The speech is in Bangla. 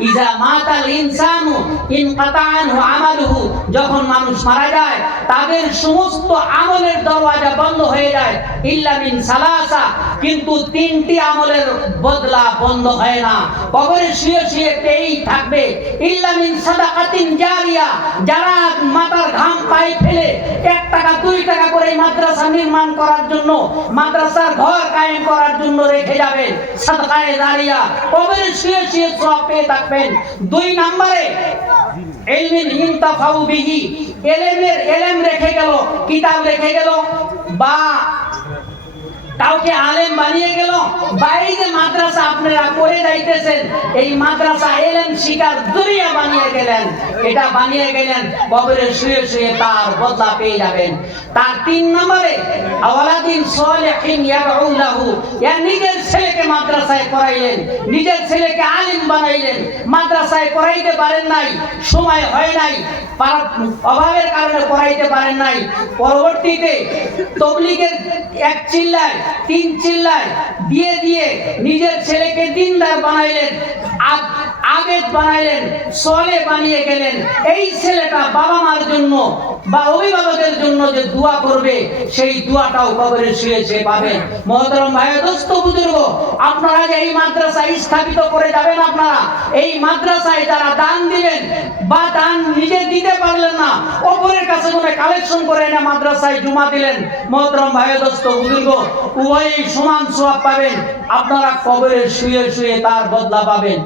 ইজা মাতাল ইনসানু আমালুহু। যখন মানুষ মারা যায়, তাদের সমস্ত আমলের দরওয়াজা বন্ধ হয়ে যায়। ইল্লা মিন সালাসা। কিন্তু তিনটি আমলের বদলা বন্ধ হয় না। কবরে শুয়ে শুয়ে থাকবে। ইল্লা মিন সাদাকাতিন জারিয়া। যারা মাথার ঘাম পায়ে ফেলে এক টাকা দুই টাকা করে মাদ্রাসা নির্মাণ করার জন্য, মাদ্রাসার ঘর কায়েম করার জন্য রেখে যাবেন। সাদকায়ে জারিয়া কবরে শুয়ে শুয়ে সব পেয়ে থাকবেন। দুই নম্বরে, এলমিন ইনতাফাউ বিহি। এলেমের এলেম রেখে গেল, কিতাব রেখে গেল, বা কাউকে আলেম বানিয়ে গেল বা এই যে মাদ্রাসা আপনারা করে যাইতেছেন, এই মাদ্রাসা এলেম শিকার দুরিয়া বানিয়ে গেলেন। এটা বানিয়ে গেলেন কবরে শুয়ে শুয়ে তার বদলা পেয়ে যাবেন। তার তিন নম্বরে আওয়ালাদিন সালেহিন ইয়াদউ লাহু এর নিজের ছেলেকে মাদ্রাসায় পড়াইলেন, নিজের ছেলেকে আলিম বানাইলেন। মাদ্রাসায় পড়াইতে পারেন নাই, সময় হয় নাই অভাবের কারণে পড়াইতে পারেন নাই। পরবর্তীতে তবলিগের এক চিল্লায়, তিন চিল্লায় দিয়ে দিয়ে নিজের ছেলেকে দিনদার বানাইলেন। আবেদ বানাইলেন, সলে বানিয়ে গেলেন। এই ছেলেটা বাবা মার জন্য বা অভিভাবকের জন্য যে দোয়া করবে, সেই দোয়াটাও কবরে শুয়ে সে পাবে। মহতরম ভাই দোস্ত, বুজুর্গ, আপনারা যে এই মাদ্রাসা স্থাপিত করে যাবেন আপনারা, এই মাদ্রাসায় যারা দান দিবেন বা দান নিজে দিতে পারলেন না, অপরের কাছে মনে কালেকশন করে এনে মাদ্রাসায় জমা দিলেন। মহতরম ভাই দোস্ত, বুজুর্গ, উভয়ই সমান সোয়াব পাবেন। আপনারা কবরে শুয়ে শুয়ে তার বদলা পাবেন।